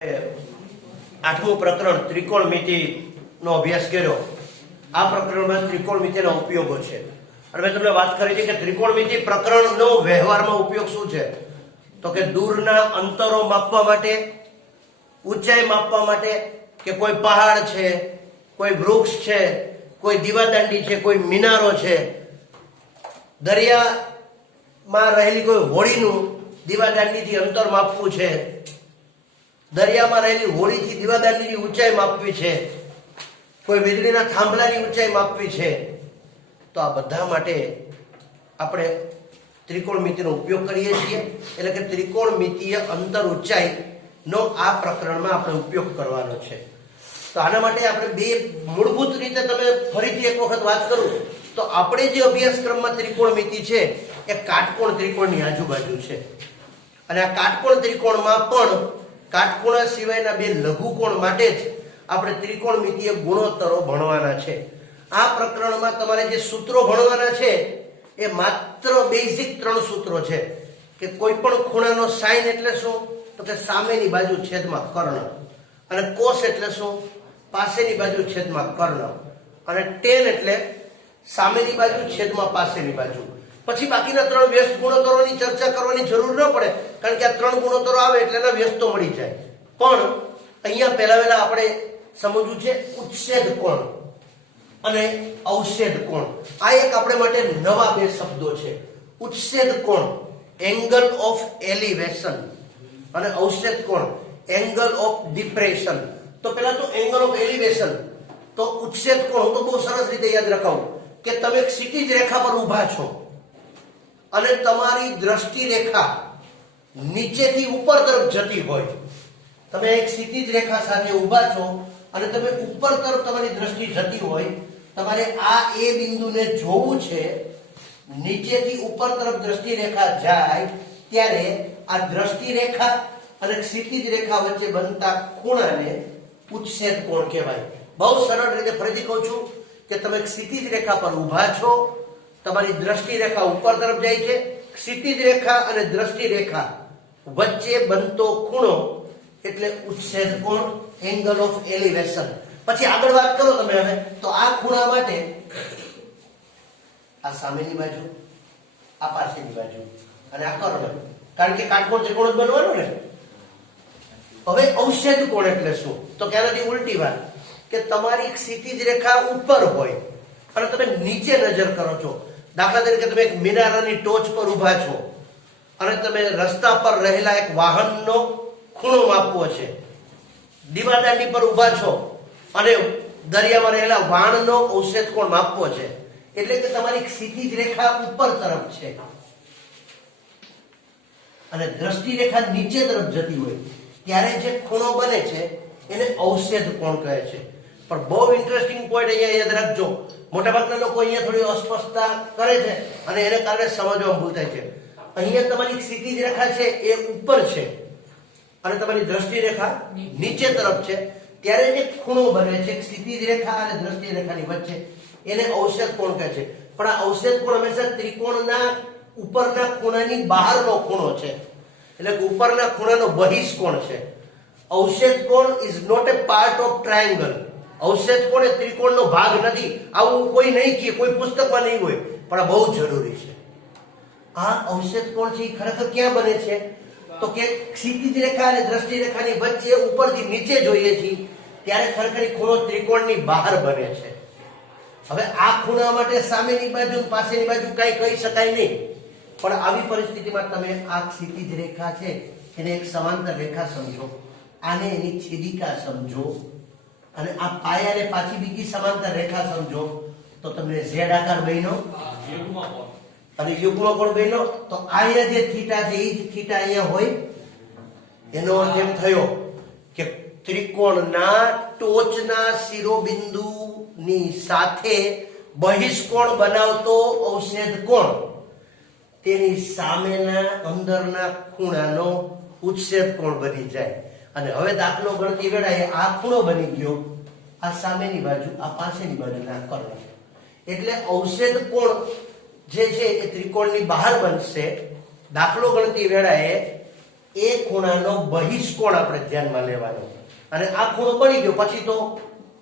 આઠમું પ્રકરણ ત્રિકોણમિતિનો અભ્યાસ કર્યો। આ પ્રકરણમાં ત્રિકોણમિતિના ઉપયોગો છે અને મેં તમને વાત કરી હતી કે ત્રિકોણમિતિ પ્રકરણનો વ્યવહારમાં ઉપયોગ શું છે, તો કે દૂરના અંતરો માપવા માટે, ઊંચાઈ માપવા માટે, કે કોઈ પહાડ છે, કોઈ વૃક્ષ છે, કોઈ દીવાદાંડી છે, કોઈ મિનારો છે, દરિયામાં રહેલી કોઈ હોડીનું દીવાદાંડીથી અંતર માપવું છે, દરિયામાં રહેલી હોડીથી દીવાદાંડીની ઊંચાઈ માપવી છે, કોઈ વીજળીના થાંભલાની ઊંચાઈ માપવી છે, તો આ બધા માટે આપણે ત્રિકોણમિતિનો ઉપયોગ કરીએ છીએ। એટલે કે ત્રિકોણમિતિય અંતર ઊંચાઈનો આ પ્રકરણમાં આપણે ઉપયોગ કરવાનો છે। તો આના માટે આપણે બે મૂળભૂત રીતે તમે ફરીથી એક વખત વાત કરું તો આપણે જે અભ્યાસક્રમમાં ત્રિકોણમિતિ છે એ કાટકોણ ત્રિકોણની આજુબાજુ છે અને આ કાટકોણ ત્રિકોણમાં પણ કાટખૂણા સિવાયના બે લઘુકોણ માટે જ આપણે ત્રિકોણમિતિય ગુણોત્તરો ભણવાના છે। આ પ્રકરણમાં તમારે જે સૂત્રો ભણવાના છે એ માત્ર બેઝિક 3 સૂત્રો છે કે કોઈ પણ ખૂણાનો સાઇન એટલે શું, તો કે સામેની બાજુ છેદમાં કર્ણ, અને કોસ એટલે શું, પાસેની બાજુ છેદમાં કર્ણ, અને ટેન એટલે સામેની બાજુ છેદમાં પાસેની બાજુ। પછી બાકીના 3 વ્યસ્ત ગુણોત્તરોની ચર્ચા કરવાની જરૂર ન પડે, કારણ કે આ 3 ગુણોત્તરો આવે એટલે એના વ્યસ્તો મળી જાય। પણ અહીંયા પહેલા આપણે સમજવું છે ઉચ્છેદ કોણ અને અવક્ષેદ કોણ। આ એક આપણે માટે નવા બે શબ્દો છે। ઉચ્છેદ કોણ એંગલ ઓફ એલિવેશન અને અવક્ષેદ કોણ એંગલ ઓફ ડિપ્રેશન। તો પહેલા તો એંગલ ઓફ એલિવેશન, તો ઉચ્છેદ કોણ હું તો બહુ સરસ રીતે યાદ રખાવું કે તમે એક ક્ષિતિજ રેખા પર ઊભા છો અને તમારી દ્રષ્ટિ રેખા નીચેથી ઉપર તરફ જતી હોય। તમે એક ક્ષિતિજ રેખા સાથે ઊભા છો અને તમે ઉપર તરફ તમારી દ્રષ્ટિ જતી હોય, તમારે આ એ બિંદુને જોવું છે। નીચેથી ઉપર તરફ દ્રષ્ટિ રેખા જાય ત્યારે આ દ્રષ્ટિ રેખા અને ક્ષિતિજ રેખા વચ્ચે બનતા ખૂણાને ઉચ્છેદ કોણ કહેવાય। બહુ સરળ રીતે ફરીથી કહું છું કે તમે ક્ષિતિજ રેખા પર ઊભા છો, તમારી દ્રષ્ટિ રેખા ઉપર તરફ જાય છે, ક્ષિતિજ રેખા અને દ્રષ્ટિ રેખા વચ્ચે બનતો ખૂણો એટલે ઉચ્છેદ કોણ એંગલ ઓફ એલિવેશન। પછી આગળ વાત કરો તમે હવે, તો આ ખૂણા માટે આ સામેની બાજુ, આ પાછળની બાજુ અને આ કર્ણ, કારણ કે કાટકોણ ત્રિકોણ જ બનવાનું ને। હવે અવક્ષેદ કોણ એટલે શું, તો કે આનાથી ઉલટી વાત કે તમારી ક્ષિતિજ રેખા ઉપર હોય અને તમે નીચે નજર કરો છો। દાખલા તરીકે તમે એક મિનારાની ટોચ પર ઊભા છો અને તમે રસ્તા પર રહેલા એક વાહનનો ખૂણો માપવો છે, દીવાદાંડી પર ઊભા છો અને દરિયામાં રહેલા વાણનો અવક્ષેદ કોણ માપવો છે, એટલે કે તમારી ક્ષિતિજ રેખા ઉપર તરફ છે અને દ્રષ્ટિ રેખા નીચે તરફ જતી હોય ત્યારે જે ખૂણો બને છે એને અવક્ષેદ કોણ કહે છે। પણ બહુ ઇન્ટરેસ્ટિંગ પોઈન્ટ અહીંયા યાદ રાખજો, મોટાભાગના લોકો અહીંયા થોડી અસ્પષ્ટતા કરે છે અને એને કારણે સમજવામાં ભૂલ થાય છે। અહીંયા તમારી ક્ષિતિજ રેખા છે એ ઉપર છે અને તમારી દ્રષ્ટિ રેખા નીચે તરફ છે, ત્યારે જે ખૂણો બને છે ક્ષિતિજ રેખા અને દ્રષ્ટિ રેખાની વચ્ચે એને અવક્ષેદ કોણ કહે છે। પણ આ અવક્ષેદ કોણ હંમેશા ત્રિકોણના ઉપરના ખૂણાની બહારનો ખૂણો છે, એટલે કે ઉપરના ખૂણાનો બહિષ્કોણ છે। અવક્ષેદ કોણ is not a part of triangle. અવક્ષેદ કોણ એ ત્રિકોણનો ભાગ નથી, આવું કોઈ નહીં કહે, કોઈ પુસ્તકમાં નહીં હોય, પણ આ બહુ જરૂરી છે। આ અવક્ષેદ કોણ છે એ ખરેખર ક્યાં બને છે, તો કે ક્ષિતિજ રેખા અને દ્રષ્ટિ રેખાની વચ્ચે ઉપરથી નીચે જોઈએ છીએ ત્યારે ખરેખર ખૂણો ત્રિકોણની બહાર બને છે। હવે આ ખૂણા માટે સામેની બાજુ પાસેની બાજુ કઈ કહી શકાય નહીં, પણ આવી પરિસ્થિતિમાં તમે આ ક્ષિતિજ રેખા છે એને એક સમાંતર રેખા સમજો, આને એની છેદિકા સમજો અને આ પાયાને પાછી બીજી સમાંતર રેખા સમજો, તો તમને ઝેડ આકાર બન્યો અને યુગ્મ કોણ બન્યો। તો અહીંયા જે થીટા છે એ જ થીટા અહીંયા હોય, એનો અર્થ એમ થયો કે ત્રિકોણના ટોચના શિરોબિંદુની સાથે બહિષ્કોણ બનાવતો અવક્ષેદ કોણ તેની સામેના અંદરના ખૂણાનો ઉચ્છેદ કોણ બની જાય। અને હવે દાખલો ગણતી વેળાએ આ ખૂણો બની ગયો, આ સામેની બાજુ, આ પાછળની બાજુ ના કર્ણ, એટલે અવક્ષેદ કોણ જે છે એ ત્રિકોણની બહાર બનશે। દાખલો ગણતી વેળાએ એ ખૂણાનો બહિષ્કોણ આપણે ધ્યાનમાં લેવાનો, અને આ ખૂણો બની ગયો પછી તો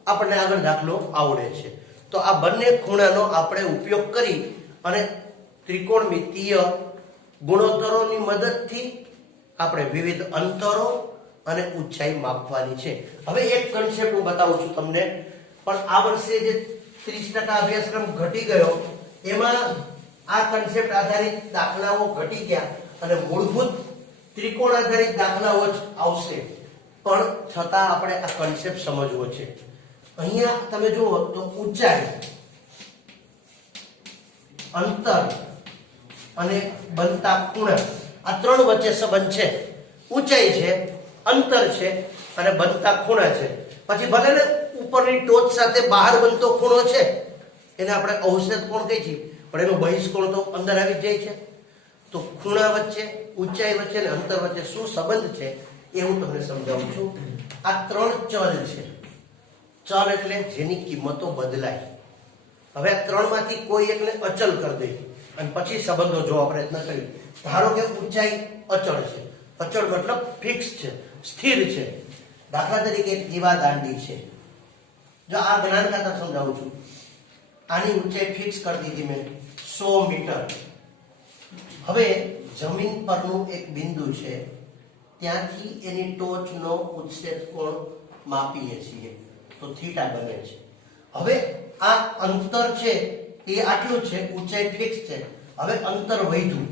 આપણને આગળ દાખલો આવડે છે. તો આ બંને ખૂણાનો આપણે ઉપયોગ કરી અને ત્રિકોણમિતીય ગુણોત્તરોની મદદથી આપણે વિવિધ અંતરો અને ઊંચાઈ માપવાની છે. હવે એક કન્સેપ્ટ હું બતાવું છું તમને, પણ આ વર્ષે જે 30% અભ્યાસક્રમ ઘટી ગયો એમાં આ કન્સેપ્ટ આધારિત દાખલાઓ ઘટી ગયા અને મૂળભૂત ત્રિકોણ આધારિત દાખલાઓ જ આવશે, પણ છતાં આપણે આ કન્સેપ્ટ સમજવો છે. અહીંયા તમે જુઓ તો ઊંચાઈ, અંતર અને બનતા ખૂણા, આ ત્રણ વચ્ચે સંબંધ છે. ઊંચાઈ છે, અંતર છે અને બનતા ખૂણા છે. પછી ભલે ને ઉપરની ટોચ સાથે બહાર બનતો ખૂણો છે એને આપણે અવક્ષેપ કોણ કહીએ છીએ, પણ એનો બહિષ્કોણ તો અંદર આવી જાય છે. તો ખૂણા વચ્ચે, ઊંચાઈ વચ્ચે અને અંતર વચ્ચે શું સંબંધ છે એ હું તમને સમજાવું છું. આ ત્રણ ચલ છે. ચલ એટલે જેની કિંમતો બદલાય. હવે આ ત્રણમાંથી કોઈ એકને અચલ કરી દઈએ અને પછી સંબંધો જોવા પ્રયત્ન કરીએ. ધારો કે ઊંચાઈ અચળ છે. અચળ મતલબ ફિક્સ છે, સ્થિર છે. દાખલા તરીકે એક દીવાદાંડી છે. જો આ જ્ઞાન ખાતર સમજાવું છું. આની ઊંચાઈ ફિક્સ કરી દીધી મેં 100 મીટર. હવે જમીન પરનું એક બિંદુ છે, ત્યાંથી એની ટોચનો ઉચ્છેદ કોણ માપીએ છીએ તો થીટા બને છે. હવે આ અંતર છે એ આટલું છે, ઊંચાઈ ફિક્સ છે. હવે અંતર વધ્યું,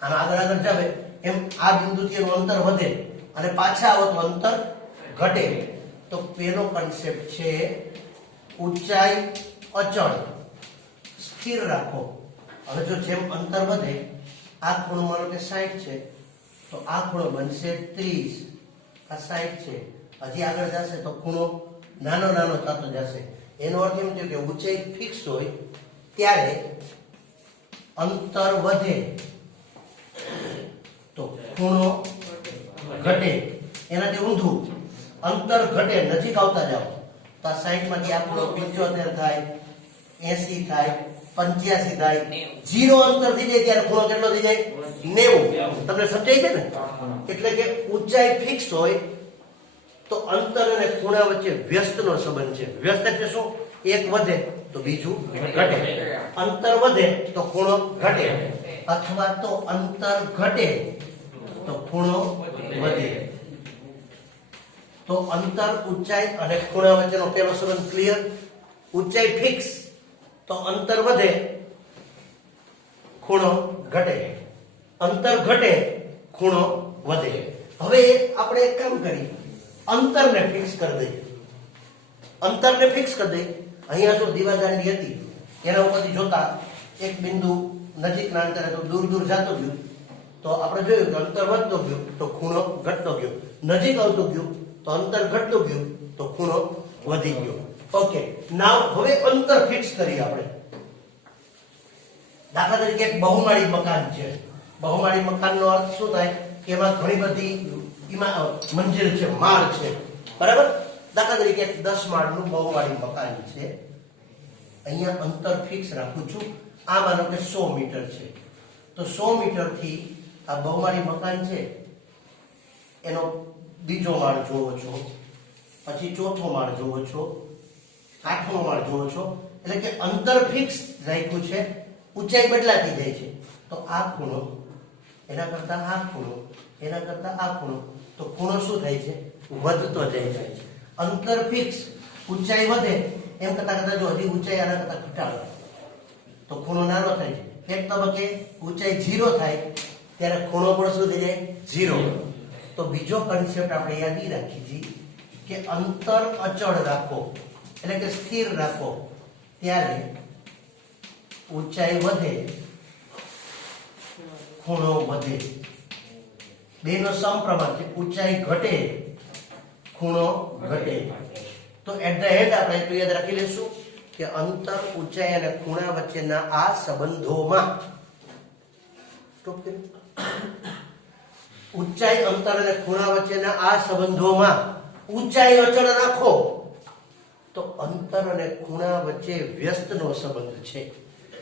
આમ આગળ જાવે એમ આ બિંદુથી એનું અંતર વધે અને પાછા આવો તો અંતર ઘટે. તો પેલો કન્સેપ્ટ છે ઊંચાઈ અચળ, સ્થિર રાખો. હવે જો જેમ અંતર વધે, આ ખૂણો માનો કે 60 છે તો આ ખૂણો બનશે 30, આ 60 છે. હજી આગળ જશે તો ખૂણો નાનો નાનો થતો જશે. એનો અર્થ એમ થયો કે ઊંચાઈ ફિક્સ હોય ત્યારે અંતર વધે તો ખૂણો ઘટે. એનાથી ઊંધું, અંતર ઘટે, નજીક આવતા જાઓ તો આ 60 માંથી આ ખૂણો 75 થાય, 80 થાય, 85 થાય. 0 અંતર થઈ જાય ત્યારે ખૂણો કેટલો થઈ જાય? 90. તમને સમજાય છે ને? એટલે કે ઊંચાઈ ફિક્સ હોય તો અંતર અને ખૂણા વચ્ચે વ્યસ્તનો સંબંધ છે. વ્યસ્ત એટલે શું? એક વધે તો બીજું ઘટે, અંતર વધે તો ખૂણો ઘટે, અથવા તો અંતર ઘટે તો ખૂણો વધે. તો અંતર, ઊંચાઈ અને ખૂણા વચ્ચેનો પહેલો સંબંધ ક્લિયર. ઊંચાઈ ફિક્સ તો અંતર વધે, ખૂણો ઘટે, અંતર ઘટે, ખૂણો વધે. હવે આપણે એક કામ કરીએ, અંતરને ફિક્સ કરી દઈએ. અંતરને ફિક્સ કરી દઈએ. અહીંયા જો દીવાદાંડી હતી એના ઉપરથી જોતા એક બિંદુ નજીકના અંતરે તો દૂર દૂર જતો ગયો તો આપણે જોયું કે અંતર વધતો ગયું તો ખૂણો ઘટતો ગયો, નજીક આવતો ગયું તો અંતર ઘટતું ગયું તો ખૂણો વધી ગયો. ઓકે, નાવ હવે અંતર ફિક્સ કરીએ આપણે. દાખલા તરીકે એક બહુમાળી મકાન છે. બહુમાળી મકાનનો અર્થ શું થાય કે એમાં ઘણી બધી મંજિલ છે, માળ છે, બરાબર. દાખલા તરીકે 10 માળનું બહુમાળી મકાન છે. અહીંયા અંતર ફિક્સ રાખું છું. આ માનો કે 100 મીટર છે. તો 100 મીટરથી આ બહુમાળી મકાન છે એનો બીજો માળ જોવો છો, પછી ચોથો માળ જોવો છો, આઠમો માળ જોવો છો. એટલે કે અંતર ફિક્સ રાખ્યું છે, ઊંચાઈ બદલાતી જાય છે. તો આ ખૂણો, એના કરતા આ ખૂણો, એના કરતા આ ખૂણો, તો ખૂણો શું થાય છે? વધતો જાય છે. અંતર ફિક્સ, ઊંચાઈ વધે એમ કરતા કરતા જો હજી ઊંચાઈ આના કરતા ઘટાડો તો ખૂણો નાનો થાય છે. એક તબક્કે ઊંચાઈ 0 થાય ત્યારે ખૂણો પણ શું થઈ જાય? 0. તો બીજો કન્સેપ્ટ આપણે યાદ રાખી છીએ કે અંતર અચળ રાખો એટલે કે સ્થિર રાખો ત્યારે ઊંચાઈ વધે, ખૂણો વધે. બેનો સમપ્રમાણ છે. ઊંચાઈ ઘટે, ખૂણો ઘટે. તો એટ ધ એન્ડ આપણે તો યાદ રાખી લેશું કે અંતર, ઊંચાઈ અને ખૂણા વચ્ચેના આ સંબંધોમાં ઊંચાઈ, અંતર અને ખૂણા વચ્ચેના આ સંબંધોમાં ઊંચાઈ અચળ રાખો તો અંતર અને ખૂણા વચ્ચે વ્યસ્તનો સંબંધ છે.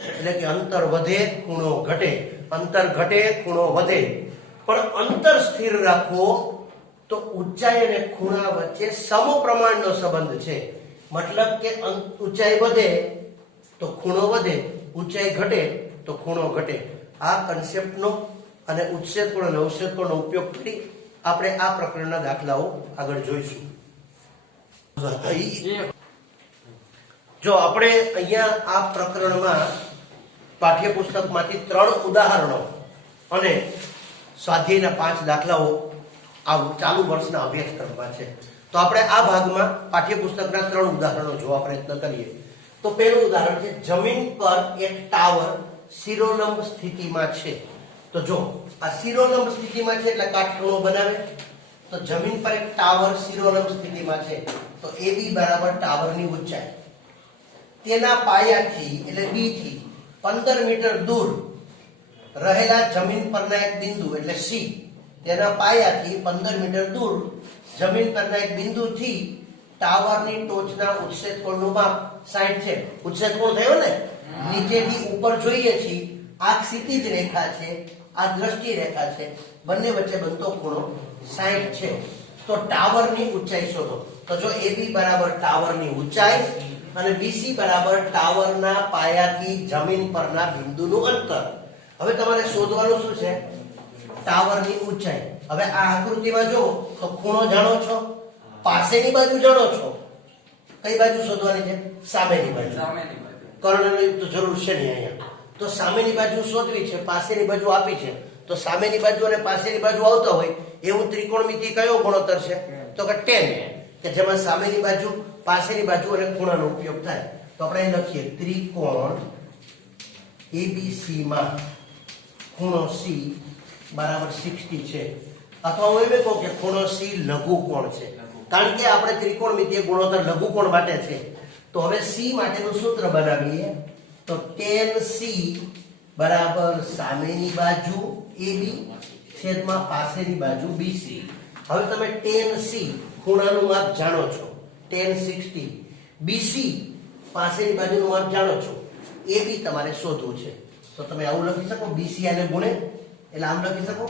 એટલે કે અંતર વધે, ખૂણો ઘટે, અંતર ઘટે, ખૂણો વધે. પણ અંતર સ્થિર રાખવો તો ઊંચાઈ અને ખૂણા વચ્ચે સમપ્રમાણનો સંબંધ છે. મતલબ કે ઊંચાઈ વધે તો ખૂણો વધે, ઊંચાઈ ઘટે તો ખૂણો ઘટે. આ કન્સેપ્ટનો અને ઉચ્છેદ કોણ અને અવક્ષેદ કોણનો ઉપયોગ કરી આપણે આ પ્રકરણના દાખલાઓ આગળ જોઈશું. જો આપણે અહીંયા આ પ્રકરણમાં પાઠ્યપુસ્તકમાંથી 3 ઉદાહરણો અને સ્વાધ્યાયના 5 દાખલાઓ આ ચાલુ વર્ષના અભ્યાસક્રમમાં છે. તો આપણે આ ભાગમાં પાઠ્યપુસ્તકના 3 ઉદાહરણો જોવા પ્રયત્ન કરીએ. તો પહેલું ઉદાહરણ છે, જમીન પર એક ટાવર શિરોલંબ સ્થિતિમાં છે. તો જો આ શિરોલંબ સ્થિતિમાં છે એટલે કાટખૂણો બનાવે. તો જમીન પર એક ટાવર શિરોલંબ સ્થિતિમાં છે. તો AB બરાબર ટાવરની ઊંચાઈ, તેના પાયાથી એટલે B થી 15 મીટર દૂર રહેલા જમીન પરના એક બિંદુ એટલે C, તેના પાયાથી 15 મીટર દૂર જમીન પરના એક બિંદુથી ટાવરની ટોચના ઉચ્છેદ કોણનું માપ 60 છે. ઉચ્છેદ કોણ થયો ને, નીચેથી ઉપર જોઈએ છીએ, આ ક્ષિતિજ રેખા છે, આ દ્રષ્ટિ રેખા છે, બંને વચ્ચે બનતો ખૂણો 60 છે. તો ટાવરની ઊંચાઈ શોધો. તો જો AB બરાબર ટાવરની ઊંચાઈ અને BC બરાબર ટાવરના પાયાથી જમીન પરના બિંદુનું અંતર. હવે તમારે શોધવાનું શું છે? ટાવરની ઊંચાઈ. હવે આ આકૃતિમાં જો તો ખૂણો જાણો છો, પાસેની બાજુ જાણો છો. કઈ બાજુ શોધવાની છે? સામેની બાજુ. કર્ણની તો જરૂર છે નહીં અહીંયા. તો સામેની બાજુ શોધવી છે, પાસેની બાજુ આપી છે. તો સામેની બાજુ અને પાસેની બાજુ આવતા હોય એવું ત્રિકોણમિતિ કયો ગુણોત્તર છે? તો કે tan, કે જેમાં સામેની બાજુ, પાસેની બાજુ અને ખૂણાનો ઉપયોગ થાય. તો આપણે અહીં લખીએ ત્રિકોણ ABC માં ખૂણો C બરાબર 60 છે. અથવા હું એમ કહું કે ખૂણો C લઘુકોણ છે, કારણ કે આપણે ત્રિકોણમિતિય ગુણોત્તર લઘુકોણ માટે છે. તો હવે C માટેનું સૂત્ર બનાવીએ. તો tan C બરાબર સામેની બાજુ AB છેદમાં પાસેની બાજુ BC. હવે તમે tan C ખૂણાનું માપ જાણો છો, tan 60. BC પાસેની બાજુનું માપ જાણો છો, AB તમારે શોધવું છે. તો તમે આવું લખી શકો, BC આને ગુણે એટલે આમ લખી શકો,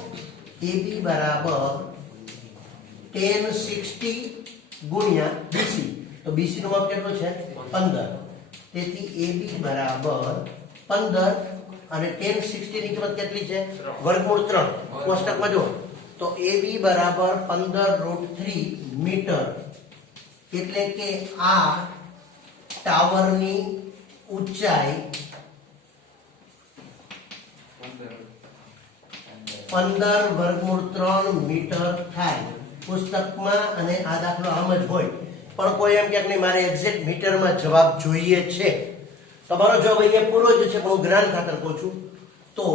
AB બરાબર tan 60 ગુણ્યા BC. તો BC નું માપ કેટલું છે? 15. તેથી AB બરાબર 15 અને tan 60 ની કિંમત કેટલી છે? વર્ગમૂળ 3. કોષ્ટકમાં જો તો AB બરાબર 15√3 મીટર. એટલે કે આ ટાવરની ઊંચાઈ 15√3 મીટર થાય પુસ્તકમાં. અને આ દાખલો આમ જ હોય, પણ કોઈ એમ કે નહીં મારે એક્ઝેક્ટ મીટરમાં જવાબ જોઈએ છે. તમારો જવાબ અહીંયા પૂરો જ છે, પણ હું જ્ઞાન ખાતર કહું છું. તો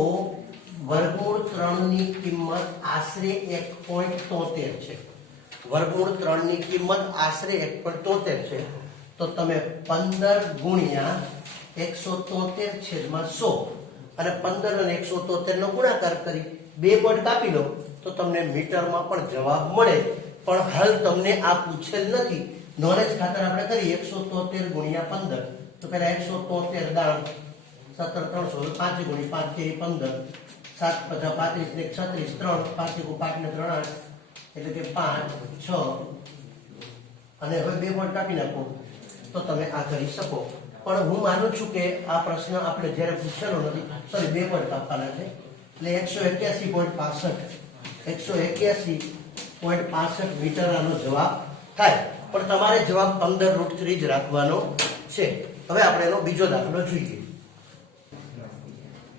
વર્ગમૂળ 3 ની કિંમત આશરે 1.73 છે. વર્ગમૂળ 3 ની કિંમત આશરે 1.73 છે. તો તમે 15 ગુણ્યા 173 છેદમાં 100 અને 15 અને 173 નો ગુણાકાર કરી 2 પોઈન્ટ કાપી લો તો તમને મીટરમાં પણ જવાબ મળે. પણ હાલ તમને આ પૂછેલ નથી, નોલેજ ખાતર આપણે કરીએ 173 ગુણ્યા 15. તો પહેલા 173 દાણ 17 300, 5 ગુણ્યા 5 થી 15, 7 50 35 ને 36, 3 5 5 ને 3 8, એટલે કે 5 6. અને હવે 2 પોઈન્ટ કાપી નાખો તો તમે આ કરી શકો. પણ હું માનું છું કે આ પ્રશ્ન આપણે જ્યારે પૂછેલો નથી, સોરી 2 પોઈન્ટ કાપવાના છે, એટલે 181.65 મીટર આનો જવાબ થાય. પણ તમારે જવાબ 15√3 જ રાખવાનો છે. હવે આપણે એનો બીજો દાખલો જોઈએ.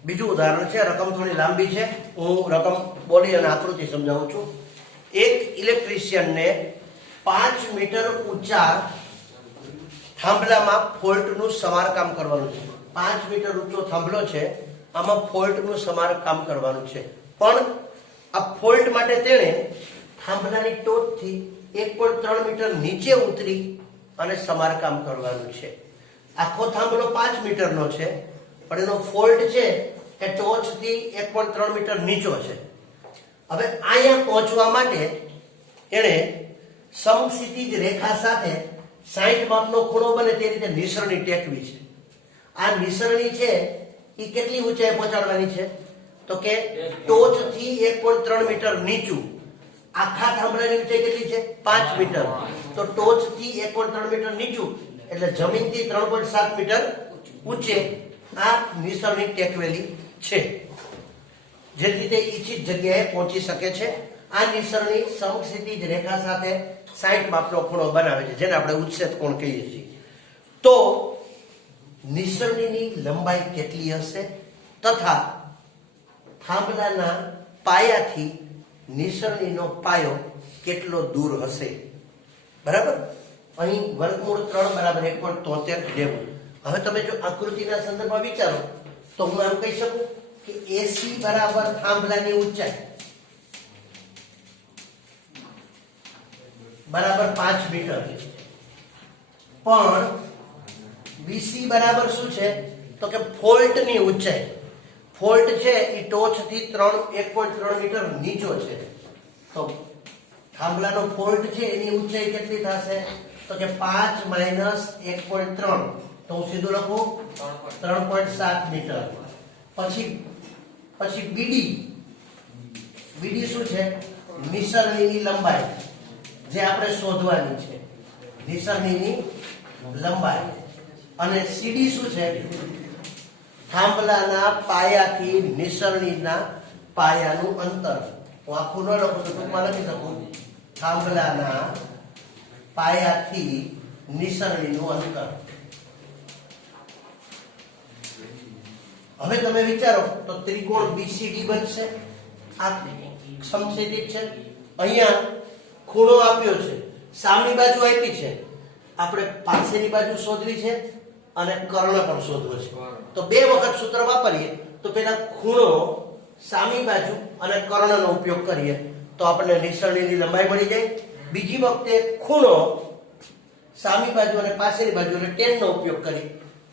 બીજું ઉદાહરણ છે, રકમ થોડી લાંબી છે, હું રકમ બોલી અને આકૃતિ સમજાવું છું. એક ઇલેક્ટ્રિશિયનને 5 મીટર ઊંચા થાંભલામાં ફોલ્ટનું સમારકામ કરવાનું છે. 5 મીટર ઊંચો થાંભલો છે, આમાં ફોલ્ટનું સમારકામ કરવાનું છે. પણ આ ફોલ્ટ માટે તેણે થાંભલાની ટોચથી 1.3 મીટર નીચે ઉતરી અને સમારકામ કરવાનું છે. આખો થાંભલો 5 મીટરનો છે, પણ એનો ફોલ્ટ છે એ ટોચથી 1.3 મીટર નીચો છે. હવે અહીંયા પહોંચવા માટે એણે સમક્ષિતિજ રેખા સાથે 60 માપનો ખૂણો બને તે રીતે નિસરણી ટેકવી છે. આ નિસરણી છે એ કેટલી ઊંચાઈ પહોંચાડવાની છે? તો કે ટોચ થી 1.3 મીટર નીચું, આખા થાંભલાની ઊંચાઈ કેટલી છે 5 મીટર, તો ટોચ થી 1.3 મીટર નીચું એટલે જમીન થી 3.7 મીટર ઊંચે આ નિસરણી ટેકવેલી છે, જેથી તે ઈચ્છિત જગ્યાએ પહોંચી શકે છે. આ નિસરણી સમક્ષિતિજ રેખા સાથે 60 માપનો ખૂણો બનાવે છે, જેને આપણે ઉચ્છેદ કોણ કહીએ છીએ. તો નિસરણીની લંબાઈ કેટલી હશે તથા થાંભલાના પાયાથી નિસરણીનો પાયો કેટલો દૂર હશે, બરાબર. અહીં વર્ગમૂળ 3 બરાબર 1.73 લેવું. હવે તમે જો આકૃતિના સંદર્ભમાં વિચારો તો હું એમ કહી શકું કે AC બરાબર થાંભલાની ઊંચાઈ બરાબર 5 મીટર, પણ BC બરાબર શું છે તો કે ફોલ્ટની ઊંચાઈ. ફોલ્ટ છે એ ટોચ થી 1.3 મીટર નીચો છે, તો થાંભલાનો ફોલ્ટ છે એની ઊંચાઈ કેટલી થશે તો કે 5 માઈનસ 1.3, તો હું સીધું લખું 3.7 મીટર. પછી BD શું છે નિસરણીની લંબાઈ જે આપણે શોધવાની છે, નિસરણીની લંબાઈ. અને CD શું છે થાંભલાના પાયાથી નિસરણીના પાયાનું અંતર. હું આખું ન લખું તો ટૂંકમાં લખી શકું થાંભલાના પાયાથી નિસરણીનું અંતર. હવે તમે વિચારો તો ત્રિકોણ BCD બનશે, આ સમક્ષિતિજ છે, અહીંયા ખૂણો આપ્યો છે, સામેની બાજુ આપી છે, આપણે પાછળની બાજુ શોધવી છે અને કર્ણ પણ શોધવો છે. તો બે વખત સૂત્ર વાપરીએ તો પેલા ખૂણો સામી બાજુ અને કર્ણનો ઉપયોગ કરીએ તો આપણને નિસરણીની લંબાઈ મળી જાય. બીજી વખતે ખૂણો સામી બાજુ અને પાછળની બાજુ એટલે tan નો ઉપયોગ કરી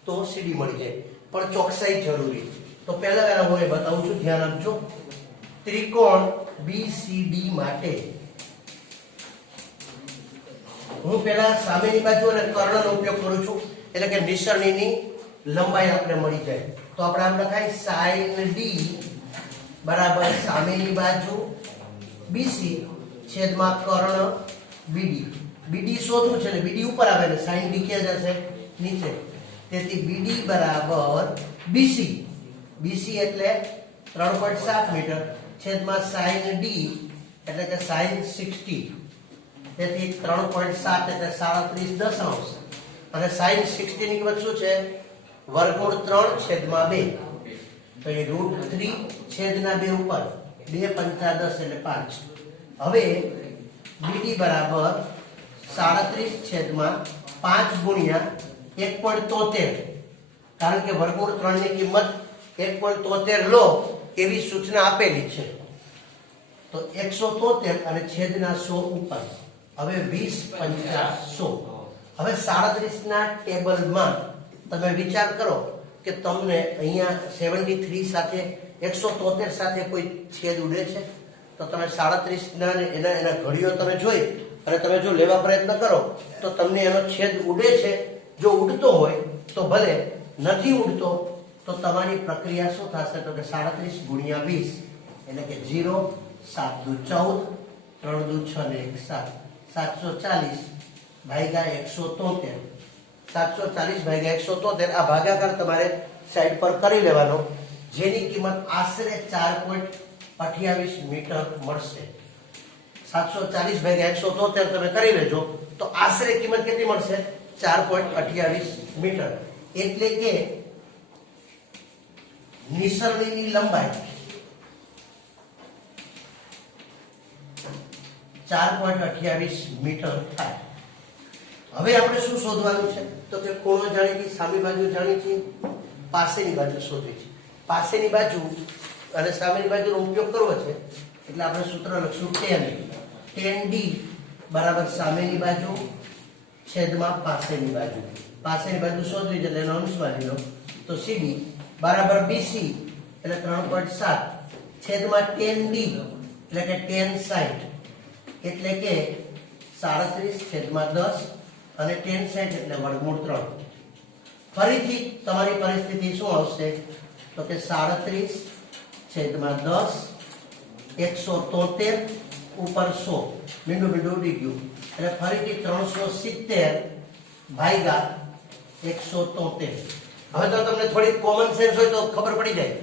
તો CD મળી જાય, પણ ચોકસાઈ જરૂરી. તો પહેલા હું એ બતાવું છું, ધ્યાન આપજો. ત્રિકોણ BCD માટે હું પહેલા સામેની બાજુ અને કર્ણનો ઉપયોગ કરું છું, એટલે કે નિસરણીની લંબાઈ આપણે મળી જાય. તો આપણે આમ લખાય sin D બરાબર સામેની બાજુ BC છેદમાં કર્ણ BD. BD શોધવું છે ને BD ઉપર આવે ને sin D ક્યાં જશે નીચે, તેથી BD બરાબર BC. BC એટલે 3.7 મીટર છેદમાં sin D એટલે કે sin 60, તેથી 3.7 એટલે 37.0 અને sin 60 ની કિંમત શું છે વર્ગમૂળ 3 છેદમાં 2, તો એ √3 છેદના 2 ઉપર 2 પંચા 10 એટલે 5. હવે BD બરાબર 37 છેદમાં 5 ગુણ્યા 1.73, કારણ કે વર્ગમૂળ 3 ની કિંમત 1.73 લો એવી સૂચના આપેલી છે, તો 173 અને છેદના 100 ઉપર. હવે 20 પંચા 100. હવે 37 ના ટેબલમાં તમે વિચાર કરો કે તમને અહીંયા 73 સાથે 173 સાથે કોઈ છેદ ઉડે છે, તો તમે 37 ના એના ઘડીઓ તમે જોઈ અને તમે જો લેવા પ્રયત્ન કરો તો તમને એનો છેદ ઉડે છે. જો ઉડતો હોય તો ભલે, નથી ઉડતો તો તમારી પ્રક્રિયા શું થશે તો કે 37 ગુણ્યા 20 એટલે કે 0, 7 દુ 14, 3 દુ 6 ને 1 7, 740 ભાગ્યા 173, 740 ભાગ્યા 173. આ ભાગાકાર તમારે સાઈડ પર કરી લેવાનો, જેની કિંમત આશરે 4.28 મીટર મળશે. 740 ભાગ્યા 173 તમે કરી લેજો તો આશરે કિંમત કેટલી મળશે 4.28 મીટર. એટલે કે નિસરણીની લંબાઈ 4.28 મીટર થાય. હવે આપણે શું શોધવાનું છે તો કે ખૂણો જાણીતી, સામી બાજુ જાણીતી, પાસેની બાજુ શોધવી છે. પાસેની બાજુ અને સામેની બાજુનો ઉપયોગ કરવો છે એટલે આપણે સૂત્ર લખશું tan D બરાબર સામેની બાજુ છેદમાં પાસેની બાજુ. પાસેની બાજુ શોધવી છે એટલે એનો અંશ વાળી લો, તો CD બરાબર BC એટલે 3.7 છેદમાં tan D એટલે કે tan 60 એટલે કે 37 છેદમાં 10 અને tan 60 એટલે વર્ગમૂળ 3. ફરીથી તમારી પરિસ્થિતિ શું આવશે તો કે 37 છેદમાં 10 173 ઉપર 100 મીંડું ઉડી ગયું એટલે ફરીથી 370 ભાગ્યા 173. હવે તો તમને થોડી કોમન સેન્સ હોય તો ખબર પડી જાય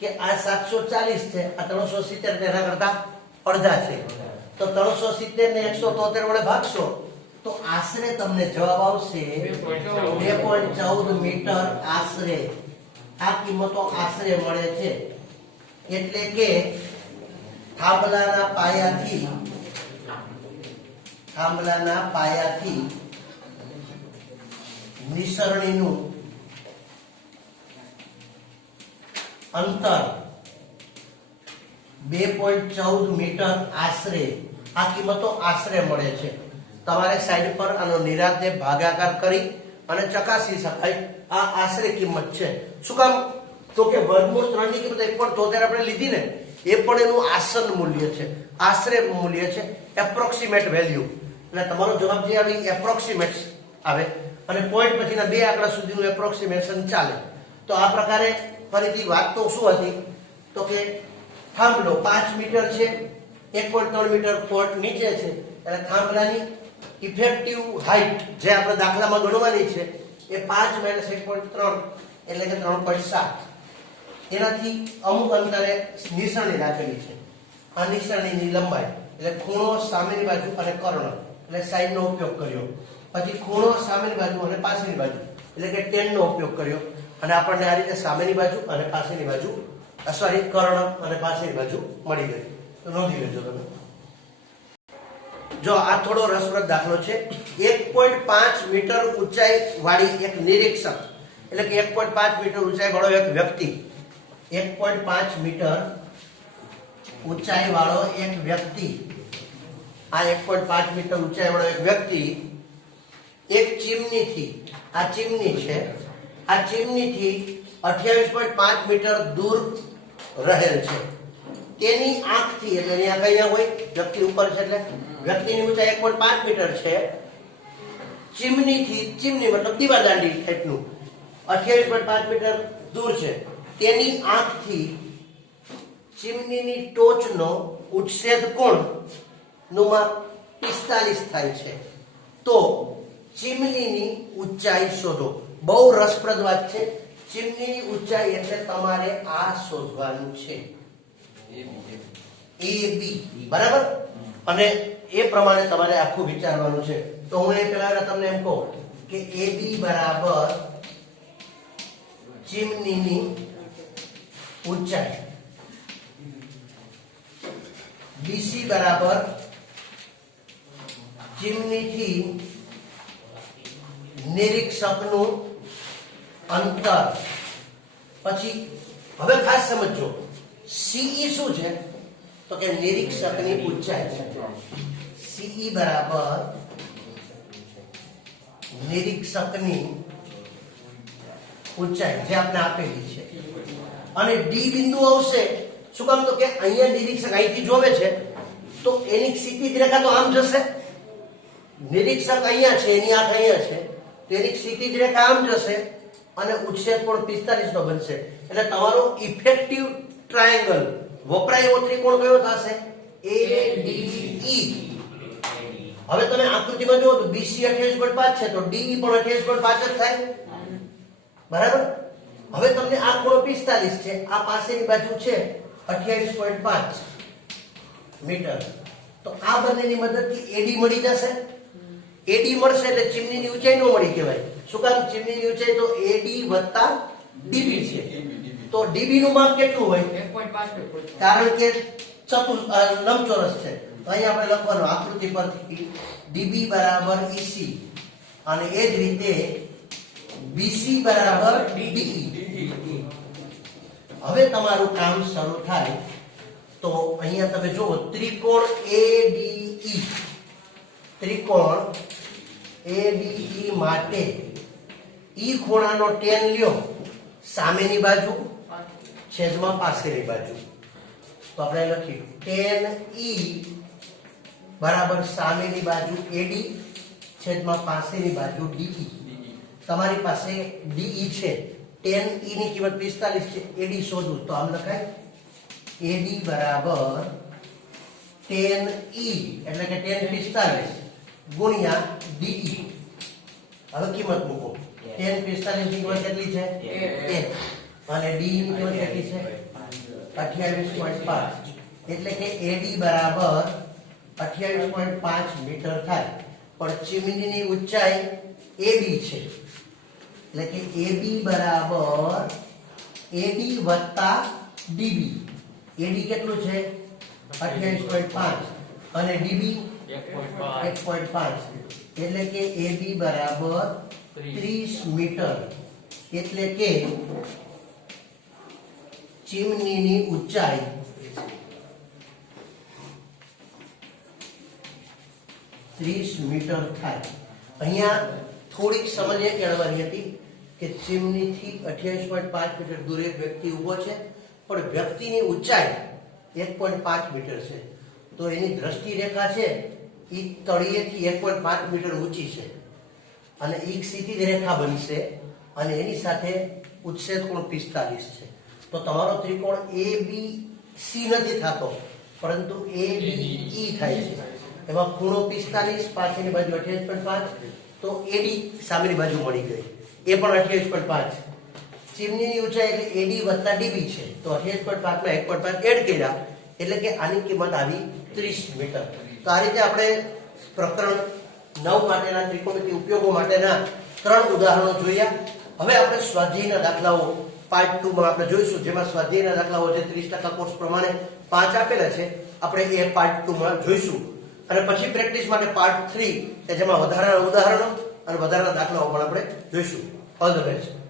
કે આ 740 છે, આ 370 એના કરતા અડધા છે. તો 370 ને 173 વડે ભાગશો તો આશરે તમને જવાબ આવશે 2.14 મીટર આશરે. આ કિંમતો આશરે મળે છે. એટલે કે થાંભલાના પાયાથી નિસરણીનું અંતર 2.14 મીટર આશરે. આ કિંમતો આશરે મળે છે. તમારે સાઈડ પર આનો નિરાંતે ભાગાકાર કરી અને ચકાસી શકાય આ આશરે કિંમત છે. શું કામ? તો કે વર્ગમૂળ 3 ની કિંમત 1.73 આપણે લીધી ને, એ પણ એનું આસન મૂલ્ય છે, આશરે મૂલ્ય છે, એપ્રોક્સિમેટ વેલ્યુ. એટલે તમારો જવાબ જે આવી એપ્રોક્સિમેટ આવે અને પોઈન્ટ પછીના બે આંકડા સુધીનું એપ્રોક્સિમેશન ચાલે. તો આ પ્રકારે ફરીથી વાત તો શું હતી? તો કે થાંભલો 5 મીટર છે, 1.3 મીટર ફોર્ટ નીચે છે, એટલે થાંભલાની ઇફેક્ટિવ હાઈટ જે આપણે દાખલામાં ગણવાની છે એ 5 - 1.3 એટલે કે 3.7. એનાથી અમુક અંતરે નિસરણી રાખેલી છે. આ નિસરણીની લંબાઈ એટલે ખૂણો સામેની બાજુ અને કર્ણ એટલે સાઈન નો ઉપયોગ કર્યો. પછી ખૂણો સામેની બાજુ અને પાછળની બાજુ એટલે કે tan નો ઉપયોગ કર્યો અને આપણને આ રીતે સામેની બાજુ અને પાછળની બાજુ કર્ણ અને પાછળની બાજુ મળી ગઈ. તો નોંધી લેજો તમે. જો આ થોડો રસપ્રદ દાખલો છે. 1.5 મીટર ઊંચાઈ વાળી એક નિરીક્ષક એટલે કે 1.5 મીટર ઊંચાઈ વાળો એક વ્યક્તિ 1.5 મીટર ઊંચાઈ વાળો એક વ્યક્તિ આ 1.5 મીટર ઊંચાઈ વાળો એક વ્યક્તિ એક ચીમનીથી, આ ચીમની છે, આ ચીમનીથી 28.5 મીટર દૂર રહેલ છે. તેની આંખથી એટલે અહીંયા કઈ હોય વ્યક્તિ ઉપર છે એટલે વ્યક્તિની ઊંચાઈ 1.5 મીટર છે. ચીમની મતલબ દીવાદાંડી એટલું 28.5 મીટર દૂર છે. તેની આંખથી ચીમનીની ટોચનો ઉચ્છેદ કોણ નું માપ 45 થાય છે. તો ચીમનીની ઊંચાઈ શોધો. બહુ રસપ્રદ વાત છે. ચીમનીની ઊંચાઈ એટલે તમારે આ શોધવાનું છે, AB, બરાબર? અને એ પ્રમાણે તમારે આખું વિચારવાનું છે. તો હું એ પહેલા તમને એમ કહું કે AB બરાબર ચીમનીની ઊંચાઈ, BC બરાબર ચીમનીથી નિરીક્ષકનું અંતર. પછી હવે ખાસ સમજો CE શું છે? તો કે નિરીક્ષકની ઊંચાઈ છે. CE બરાબર નિરીક્ષકની ઊંચાઈ જે આપણે આપેલી છે. અને D બિંદુ આવશે. શું કામ? તો કે અહીંયા નિરીક્ષક અહીંથી જોવે છે તો એની ક્ષિતિજ રેખા તો આમ જશે. નિરીક્ષક અહીંયા છે, એની આંખ અહીંયા છે, તો એની ક્ષિતિજ રેખા આમ જશે અને ઉચ્છેદ કોણ 45 નો બનશે. એટલે તમારો ઇફેક્ટિવ ટ્રાયેંગલ વપરાય એવો ત્રિકોણ કયો થશે? ADE. હવે તમે આકૃતિમાં જુઓ તો BC 28.5 છે તો DE પણ 28.5 જ થાય, બરાબર? હવે તમને આ ખૂણો 45 છે, આ પાસેની બાજુ છે 28.5 મીટર. તો આ બંનેની મદદથી AD મળી જશે. AD મળશે એટલે ચીમનીની ઊંચાઈ નો મળી કહેવાય. શું કામ? ચીમનીની ઊંચાઈ તો AD વત્તા DB છે. તો DB નું માપ કેટલું હોય? 1.5. કારણ કે લંબચોરસ છે. તો અહીં આપણે લખવાનું આકૃતિ પરથી DB બરાબર EC અને એ જ રીતે BC બરાબર DE. હવે તમારું કામ શરૂ થાય. તો અહીંયા તમે જુઓ ત્રિકોણ ADE, ત્રિકોણ ADE માટે E ખૂણાનો tan લ્યો સામેની બાજુ છેદમાં પાછળની બાજુ. તો આપણે લખ્યું tan E બરાબર સામેની બાજુ AD છેદમાં પાછળની બાજુ DE. તમારી પાસે DE છે, tan E ની કિંમત 45 છે, AD શોધવું તો આમ લખાય AD બરાબર 10E એટલે કે 1045 ગુણ્યા DE. હવે કિંમત મૂકો. 1045 ની કિંમત કેટલી છે? 1 અને DE ની કિંમત કેટલી છે? 28.5 એટલે કે AD બરાબર 28.5 મીટર થાય. પણ ચીમનીની ઊંચાઈ AB છે એટલે કે AB બરાબર AD વત્તા DB. AD કેટલું છે? 28.5 અને DB 1.5 એટલે કે AB બરાબર 30 મીટર એટલે કે ચીમનીની ઊંચાઈ 30 મીટર થાય. અહીંયા થોડીક સમજ એ કહેવાની હતી કે ચીમનીથી 28.5 મીટર દૂર એક વ્યક્તિ ઊભો છે, પણ વ્યક્તિની ઊંચાઈ 1.5 મીટર છે. તો એની દ્રષ્ટિ રેખા છે એ તળિયેથી 1.5 મીટર ઊંચી છે અને એક સીધી રેખા બનશે અને એની સાથે ઉચ્છેદ કોણ 45 છે. તો તમારો ત્રિકોણ ABC નથી થતો, પરંતુ ADE થાય છે. એમાં ખૂણો 45, પાછળની બાજુ 28.5, તો AD સામેની બાજુ મળી ગઈ, એ પણ 28.5. ચીમનીની ઊંચાઈ એટલે AD વત્તા DB છે, તો 28.5 માં 1.5 એડ કર્યા એટલે કે આની કિંમત આવી 30 મીટર. તો આ રીતે આપણે પ્રકરણ 9 માટેના ત્રિકોણમિતિ ઉપયોગો માટેના 3 ઉદાહરણો જોયા. હવે આપણે સ્વાધ્યાયના દાખલાઓ પાર્ટ 2 માં આપણે જોઈશું, જેમાં સ્વાધ્યાયના દાખલાઓ છે 30% કોર્સ પ્રમાણે 5 આપેલા છે. આપણે એ પાર્ટ 2 માં જોઈશું અને પછી પ્રેક્ટિસ માટે પાર્ટ 3 કે જેમાં વધારાના ઉદાહરણો અને વધારાના દાખલાઓ પણ આપણે જોઈશું. All the best.